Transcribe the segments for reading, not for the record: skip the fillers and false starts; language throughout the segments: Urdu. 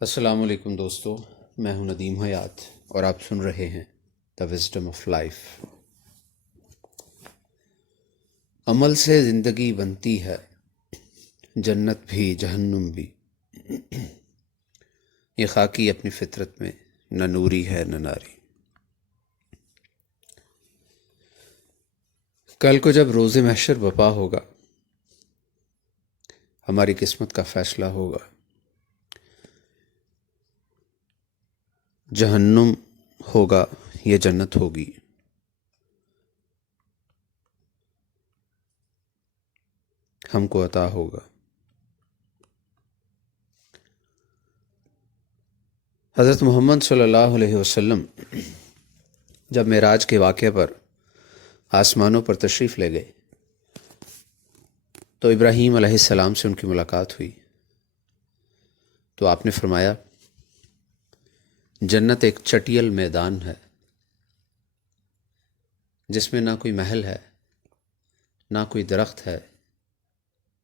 السلام علیکم دوستو، میں ہوں ندیم حیات اور آپ سن رہے ہیں دا وزڈم آف لائف۔ عمل سے زندگی بنتی ہے، جنت بھی جہنم بھی، یہ خاکی اپنی فطرت میں نہ نوری ہے نہ ناری۔ کل کو جب روز محشر بپا ہوگا، ہماری قسمت کا فیصلہ ہوگا۔ جہنم ہوگا یا جنت ہوگی، ہم کو عطا ہوگا۔ حضرت محمد صلی اللہ علیہ وسلم جب معراج کے واقعے پر آسمانوں پر تشریف لے گئے تو ابراہیم علیہ السلام سے ان کی ملاقات ہوئی، تو آپ نے فرمایا جنت ایک چٹیل میدان ہے جس میں نہ کوئی محل ہے، نہ کوئی درخت ہے،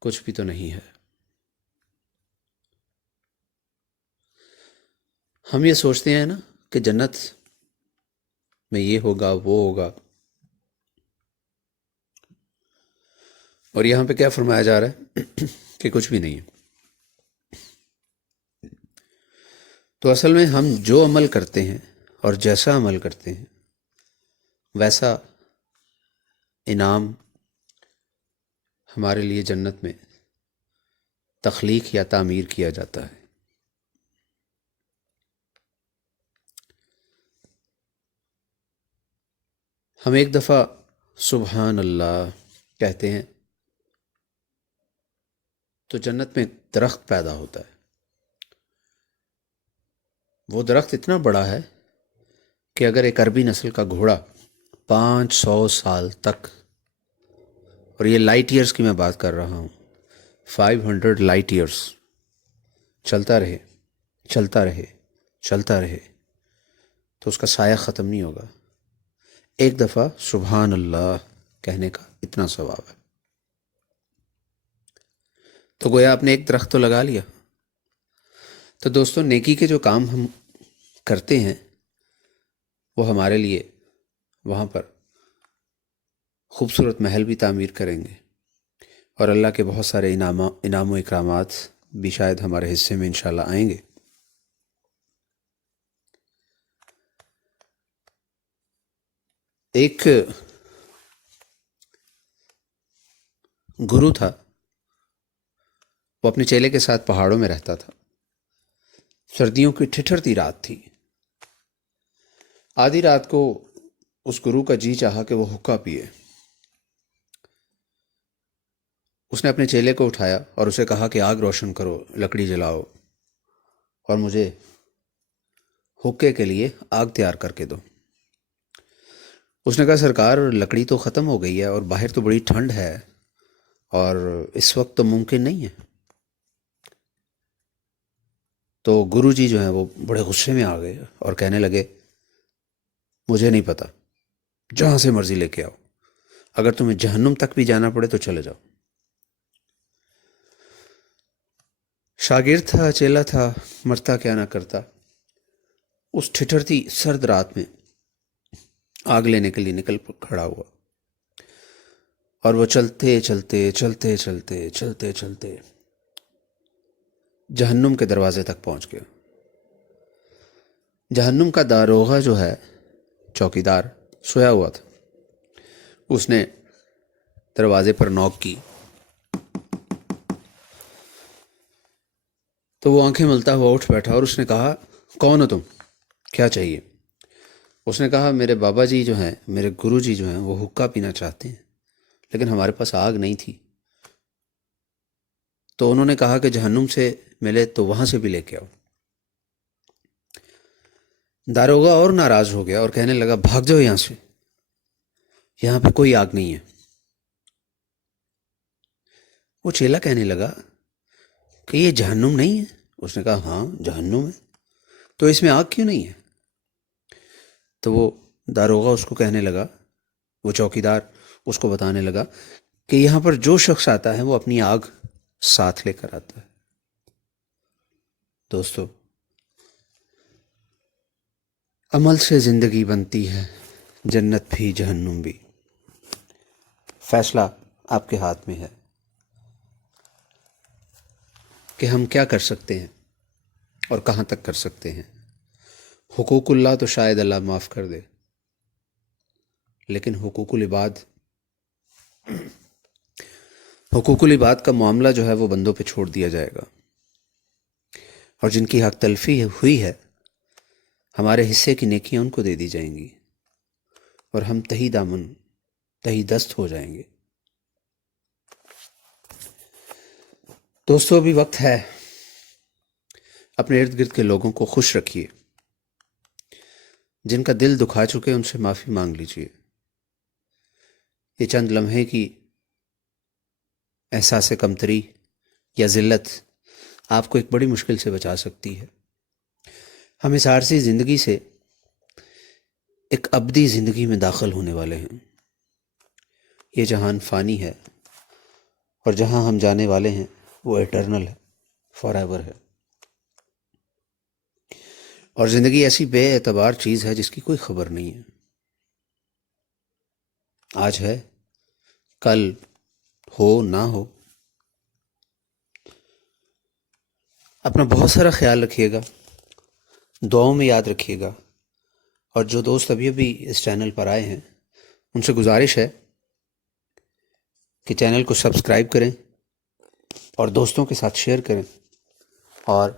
کچھ بھی تو نہیں ہے۔ ہم یہ سوچتے ہیں نا کہ جنت میں یہ ہوگا وہ ہوگا، اور یہاں پہ کیا فرمایا جا رہا ہے کہ کچھ بھی نہیں ہے۔ تو اصل میں ہم جو عمل کرتے ہیں اور جیسا عمل کرتے ہیں ویسا انعام ہمارے لیے جنت میں تخلیق یا تعمیر کیا جاتا ہے۔ ہم ایک دفعہ سبحان اللہ کہتے ہیں تو جنت میں درخت پیدا ہوتا ہے۔ وہ درخت اتنا بڑا ہے کہ اگر ایک عربی نسل کا گھوڑا 500 سال تک، اور یہ لائٹ ایئرز کی میں بات کر رہا ہوں، 500 لائٹ ایئرز چلتا رہے چلتا رہے چلتا رہے تو اس کا سایہ ختم نہیں ہوگا۔ ایک دفعہ سبحان اللہ کہنے کا اتنا ثواب ہے۔ تو گویا آپ نے ایک درخت تو لگا لیا۔ تو دوستوں، نیکی کے جو کام ہم کرتے ہیں وہ ہمارے لیے وہاں پر خوبصورت محل بھی تعمیر کریں گے، اور اللہ کے بہت سارے انعام و اکرامات بھی شاید ہمارے حصے میں انشاءاللہ آئیں گے۔ ایک گرو تھا، وہ اپنے چیلے کے ساتھ پہاڑوں میں رہتا تھا۔ سردیوں کی ٹھٹھرتی رات تھی۔ آدھی رات کو اس گرو کا جی چاہا کہ وہ حقہ پیے۔ اس نے اپنے چیلے کو اٹھایا اور اسے کہا کہ آگ روشن کرو، لکڑی جلاؤ، اور مجھے حقے کے لیے آگ تیار کر کے دو۔ اس نے کہا سرکار، لکڑی تو ختم ہو گئی ہے اور باہر تو بڑی ٹھنڈ ہے اور اس وقت تو ممکن نہیں ہے۔ تو گرو جی جو ہیں وہ بڑے غصے میں آ گئے اور کہنے لگے مجھے نہیں پتا، جہاں سے مرضی لے کے آؤ، اگر تمہیں جہنم تک بھی جانا پڑے تو چلے جاؤ۔ شاگرد تھا، چیلا تھا، مرتا کیا نہ کرتا۔ اس ٹھٹھرتی سرد رات میں آگ لینے کے لیے نکل کھڑا ہوا، اور وہ چلتے چلتے چلتے چلتے چلتے چلتے جہنم کے دروازے تک پہنچ گیا۔ جہنم کا داروغہ جو ہے، چوکیدار، سویا ہوا تھا۔ اس نے دروازے پر نوک کی تو وہ آنکھیں ملتا ہوا اٹھ بیٹھا، اور اس نے کہا کون ہو تم، کیا چاہیے؟ اس نے کہا میرے بابا جی جو ہیں، میرے گرو جی جو ہیں، وہ حقہ پینا چاہتے ہیں، لیکن ہمارے پاس آگ نہیں تھی۔ تو انہوں نے کہا کہ جہنم سے ملے تو وہاں سے بھی لے کے آؤ۔ داروغہ اور ناراض ہو گیا اور کہنے لگا بھاگ جاؤ یہاں سے، یہاں پہ کوئی آگ نہیں ہے۔ وہ چیلا کہنے لگا کہ یہ جہنم نہیں ہے؟ اس نے کہا ہاں جہنم ہے، تو اس میں آگ کیوں نہیں ہے؟ تو وہ داروغہ اس کو کہنے لگا، وہ چوکیدار اس کو بتانے لگا کہ یہاں پر جو شخص آتا ہے وہ اپنی آگ ساتھ لے کر آتا ہے۔ دوستو، عمل سے زندگی بنتی ہے، جنت بھی جہنم بھی۔ فیصلہ آپ کے ہاتھ میں ہے کہ ہم کیا کر سکتے ہیں اور کہاں تک کر سکتے ہیں۔ حقوق اللہ تو شاید اللہ معاف کر دے، لیکن حقوق العباد کا معاملہ جو ہے وہ بندوں پہ چھوڑ دیا جائے گا، اور جن کی حق تلفی ہوئی ہے ہمارے حصے کی نیکیاں ان کو دے دی جائیں گی، اور ہم تہی دامن تہی دست ہو جائیں گے۔ دوستو، ابھی وقت ہے، اپنے ارد گرد کے لوگوں کو خوش رکھیے، جن کا دل دکھا چکے ان سے معافی مانگ لیجیے۔ یہ چند لمحے کی احساس کمتری یا ذلت آپ کو ایک بڑی مشکل سے بچا سکتی ہے۔ ہم اس عارضی زندگی سے ایک ابدی زندگی میں داخل ہونے والے ہیں۔ یہ جہان فانی ہے، اور جہاں ہم جانے والے ہیں وہ ایٹرنل ہے، فار ایور ہے۔ اور زندگی ایسی بے اعتبار چیز ہے جس کی کوئی خبر نہیں ہے۔ آج ہے، کل ہو نہ ہو۔ اپنا بہت سارا خیال رکھیے گا، دعاؤں میں یاد رکھیے گا، اور جو دوست ابھی اس چینل پر آئے ہیں ان سے گزارش ہے کہ چینل کو سبسکرائب کریں اور دوستوں کے ساتھ شیئر کریں، اور